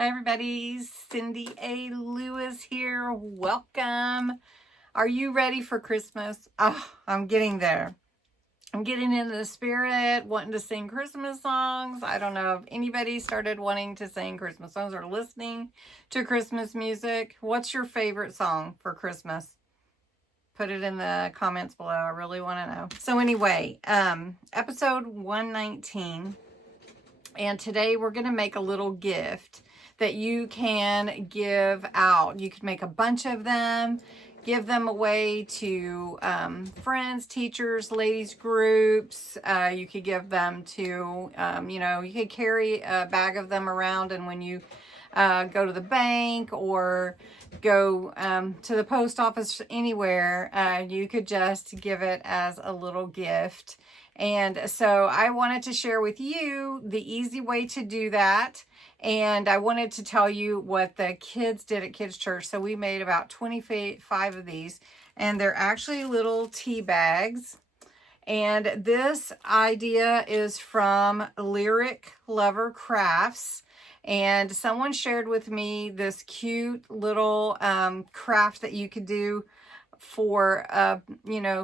Hi everybody, Cindy A. Lewis here. Welcome. Are you ready for Christmas? Oh, I'm getting there. I'm getting into the spirit, wanting to sing Christmas songs. I don't know if anybody started wanting to sing Christmas songs or listening to Christmas music. What's your favorite song for Christmas? Put it in the comments below. I really want to know. So anyway, episode 119. And today we're going to make a little gift that you can give out. You could make a bunch of them, give them away to friends, teachers, ladies groups. You could give them to, you could carry a bag of them around, and when you go to the bank or go to the post office, anywhere, you could just give it as a little gift. And so I wanted to share with you the easy way to do that. And I wanted to tell you what the kids did at Kids Church. So we made about 25 of these, and they're actually little tea bags. And this idea is from Lyric Lover Crafts. And someone shared with me this cute little craft that you could do for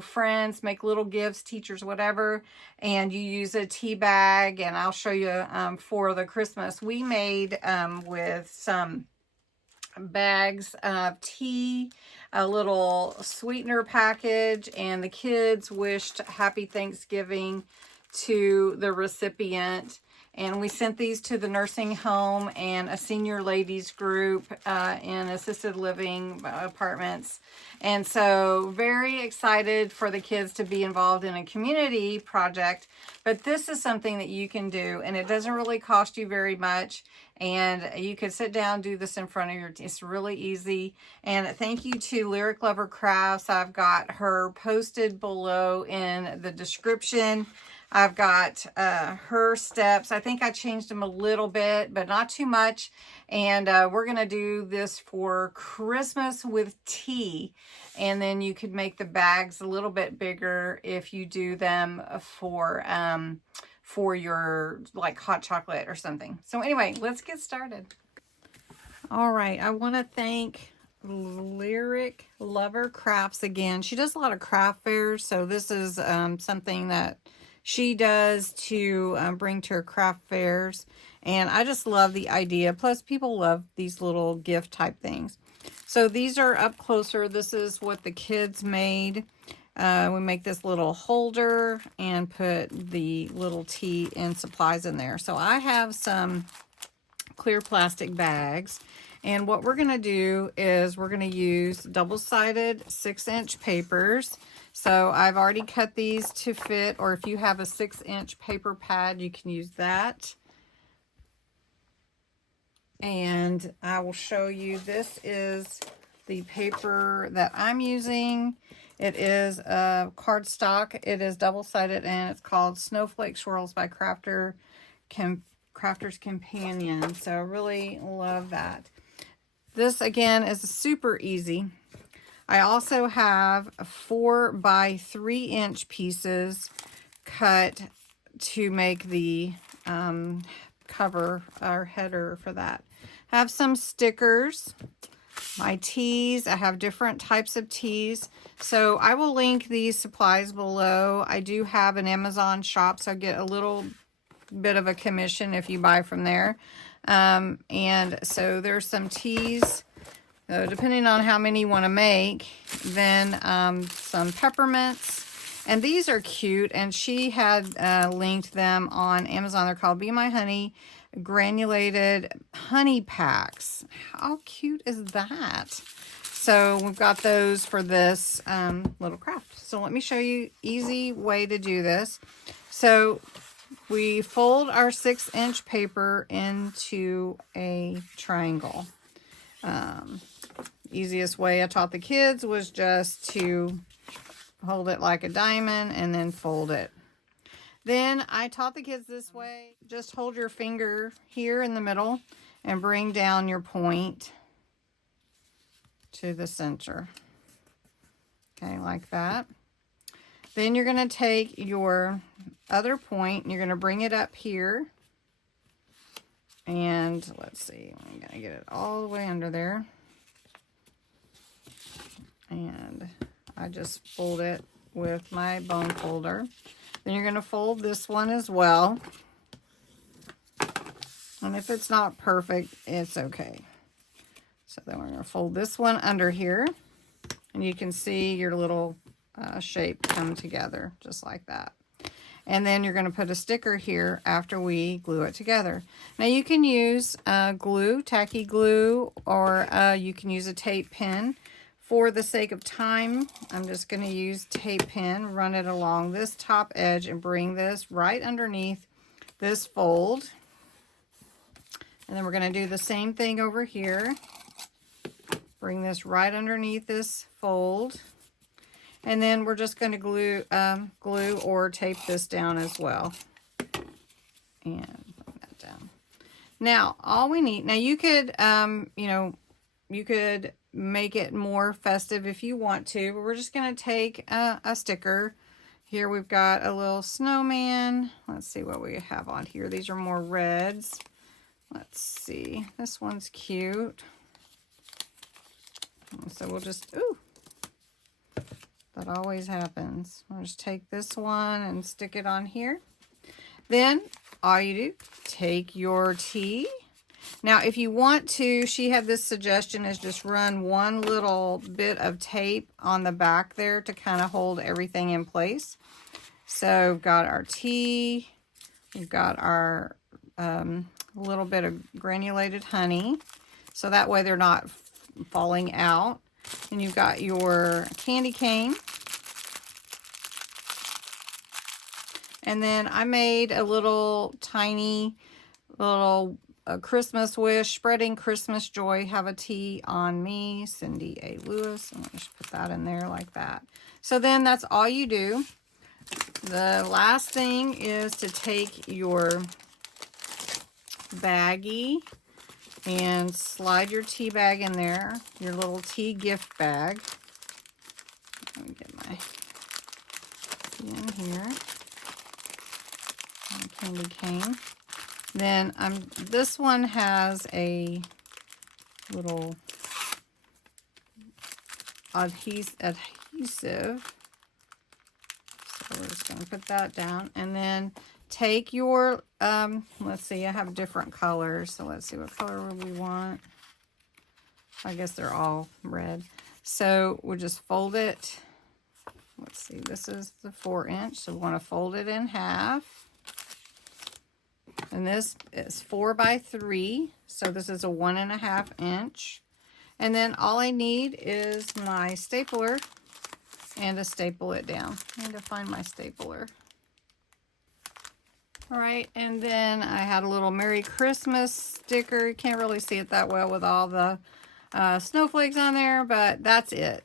friends, make little gifts, teachers, whatever, and you use a tea bag. And I'll show you for the Christmas we made with some bags of tea, a little sweetener package, and the kids wished happy Thanksgiving to the recipient. And we sent these to the nursing home and a senior ladies group in assisted living apartments. And so very excited for the kids to be involved in a community project. But this is something that you can do, and it doesn't really cost you very much. And you can sit down, do this in front of your, it's really easy. And thank you to Lyric Lover Crafts. I've got her posted below in the description. I've got her steps. I think I changed them a little bit, but not too much. And we're going to do this for Christmas with tea. And then you could make the bags a little bit bigger if you do them for your like hot chocolate or something. So anyway, let's get started. All right, I want to thank Lyric Lover Crafts again. She does a lot of craft fairs, so this is something that she does to bring to her craft fairs. And I just love the idea. Plus, people love these little gift type things. So these are up closer. This is what the kids made. We make this little holder and put the little tea and supplies in there. So I have some clear plastic bags. And what we're going to do is we're going to use double-sided 6-inch papers. So I've already cut these to fit, or if you have a 6-inch paper pad, you can use that. And I will show you, this is the paper that I'm using. It is a cardstock. It is double-sided, and it's called Snowflake Swirls by Crafter's Companion. So I really love that. This, again, is super easy. I also have 4 by 3-inch pieces cut to make the cover or header for that. Have some stickers, my teas. I have different types of teas. So I will link these supplies below. I do have an Amazon shop, so I get a little bit of a commission if you buy from there. And so there's some teas. Depending on how many you want to make, then some peppermints. And these are cute, and she had linked them on Amazon. They're called Be My Honey Granulated Honey Packs. How cute is that? So we've got those for this little craft. So let me show you easy way to do this. So we fold our 6-inch paper into a triangle. Easiest way I taught the kids was just to hold it like a diamond and then fold it. Then I taught the kids this way. Just hold your finger here in the middle and bring down your point to the center. Okay, like that. Then you're going to take your other point and you're going to bring it up here. And let's see, I'm going to get it all the way under there. And I just fold it with my bone folder. Then you're going to fold this one as well. And if it's not perfect, it's okay. So then we're going to fold this one under here. And you can see your little shape come together just like that. And then you're going to put a sticker here after we glue it together. Now you can use glue, tacky glue, or you can use a tape pen. For the sake of time, I'm just going to use tape pen, run it along this top edge, and bring this right underneath this fold. And then we're going to do the same thing over here. Bring this right underneath this fold. And then we're just going to glue or tape this down as well. And bring that down. Now, all we need, now you could, you could make it more festive if you want to, but we're just going to take a sticker. Here we've got a little snowman. Let's see what we have on here. These are more reds. Let's see. This one's cute. So we'll just, ooh. That always happens. I'll just take this one and stick it on here. Then all you do, take your tea. Now, if you want to, she had this suggestion is just run one little bit of tape on the back there to kind of hold everything in place. So we've got our tea. We've got our little bit of granulated honey. So that way they're not falling out. And you've got your candy cane. And then I made a little tiny Christmas wish, spreading Christmas joy, have a tea on me, Cindy A. Lewis. And let me just put that in there like that. So then that's all you do. The last thing is to take your baggie and slide your tea bag in there, your little tea gift bag. Let me get my tea in here. My candy cane. Then this one has a little adhesive. So we're just going to put that down. And then take your, let's see, I have different colors. So let's see what color we want. I guess they're all red. So we'll just fold it. Let's see, this is the 4-inch. So we want to fold it in half. And this is 4 by 3. So this is a 1.5 inch. And then all I need is my stapler and to staple it down. I need to find my stapler. All right, and then I had a little Merry Christmas sticker. You can't really see it that well with all the snowflakes on there, but that's it.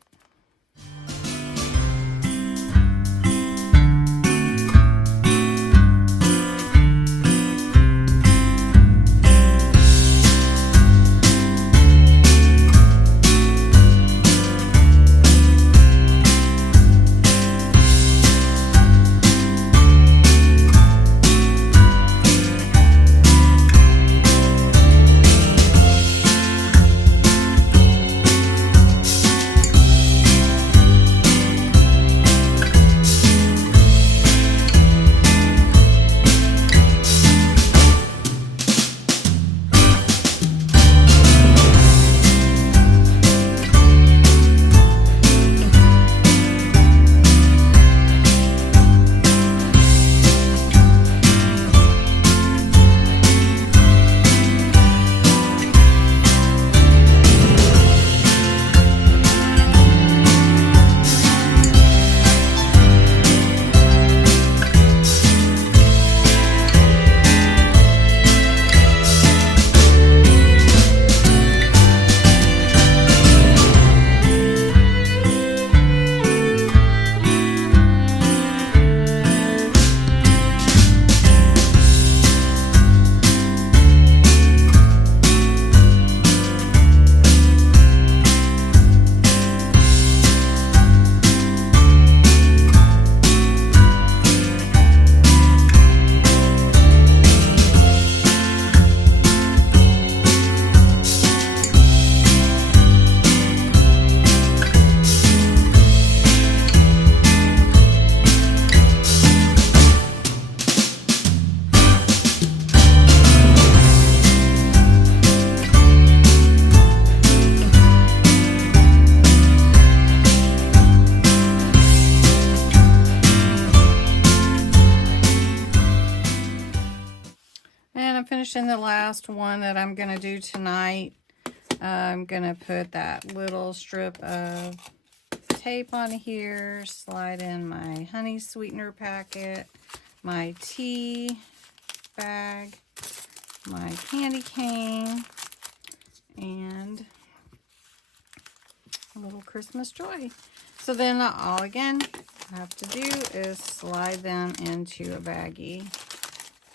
finishing the last one that I'm going to do tonight. I'm going to put that little strip of tape on here, slide in my honey sweetener packet, my tea bag, my candy cane, and a little Christmas joy. So then all again I have to do is slide them into a baggie.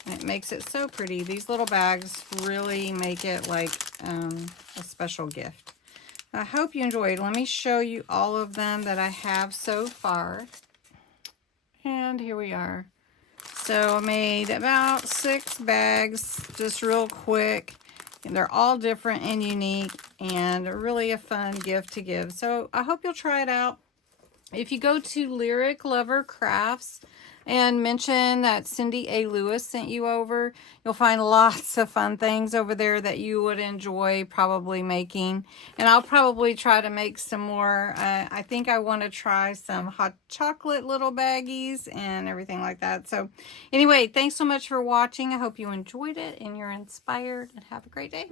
And it makes it so pretty. These little bags really make it like a special gift. I hope you enjoyed. Let me show you all of them that I have so far. And here we are. So I made about 6 bags, just real quick. And they're all different and unique and really a fun gift to give. So I hope you'll try it out. If you go to Lyric Lover Crafts and mention that Cindy A. Lewis sent you over, you'll find lots of fun things over there that you would enjoy probably making. And I'll probably try to make some more. I think I want to try some hot chocolate little baggies and everything like that. So anyway, thanks so much for watching. I hope you enjoyed it and you're inspired, and have a great day.